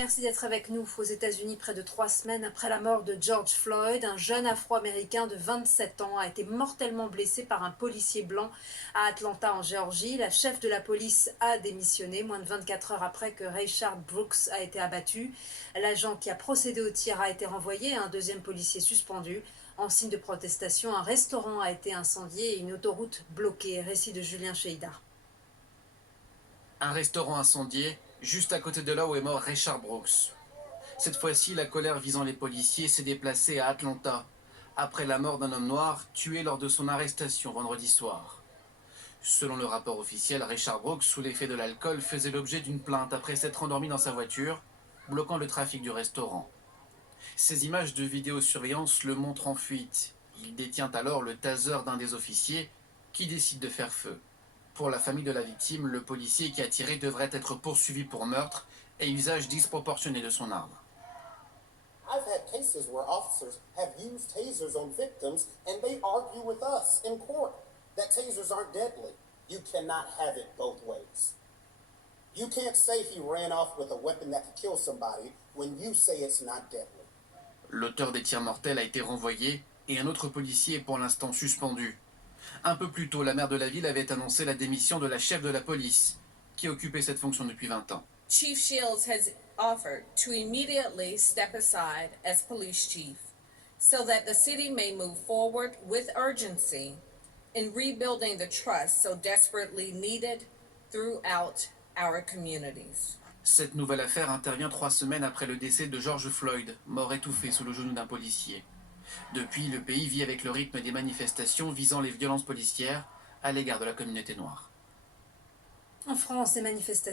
Merci d'être avec nous. Aux États-Unis, près de 3 semaines après la mort de George Floyd, un jeune Afro-Américain de 27 ans a été mortellement blessé par un policier blanc à Atlanta, en Géorgie. La chef de la police a démissionné moins de 24 heures après que Rayshard Brooks a été abattu. L'agent qui a procédé au tir a été renvoyé et un deuxième policier suspendu. En signe de protestation, un restaurant a été incendié et une autoroute bloquée. Récit de Julien Cheida. Un restaurant incendié, juste à côté de là où est mort Rayshard Brooks. Cette fois-ci, la colère visant les policiers s'est déplacée à Atlanta, après la mort d'un homme noir tué lors de son arrestation vendredi soir. Selon le rapport officiel, Rayshard Brooks, sous l'effet de l'alcool, faisait l'objet d'une plainte après s'être endormi dans sa voiture, bloquant le trafic du restaurant. Ces images de vidéosurveillance le montrent en fuite. Il détient alors le taser d'un des officiers qui décide de faire feu. Pour la famille de la victime, le policier qui a tiré devrait être poursuivi pour meurtre et usage disproportionné de son arme. I've had cases where officers have used tasers on victims and they argue with us in court that tasers aren't deadly. You cannot have it both ways. You can't say he ran off with a weapon that could kill somebody when you say it's not deadly. L'auteur des tirs mortels a été renvoyé et un autre policier est pour l'instant suspendu. Un peu plus tôt, la maire de la ville avait annoncé la démission de la chef de la police, qui occupait cette fonction depuis 20 ans. Chief Shields has offered to immediately step aside as police chief so that the city may move forward with urgency in rebuilding the trust so desperately needed throughout our communities. Cette nouvelle affaire intervient 3 semaines après le décès de George Floyd, mort étouffé sous le genou d'un policier. Depuis, le pays vit avec le rythme des manifestations visant les violences policières à l'égard de la communauté noire. En France, les manifestations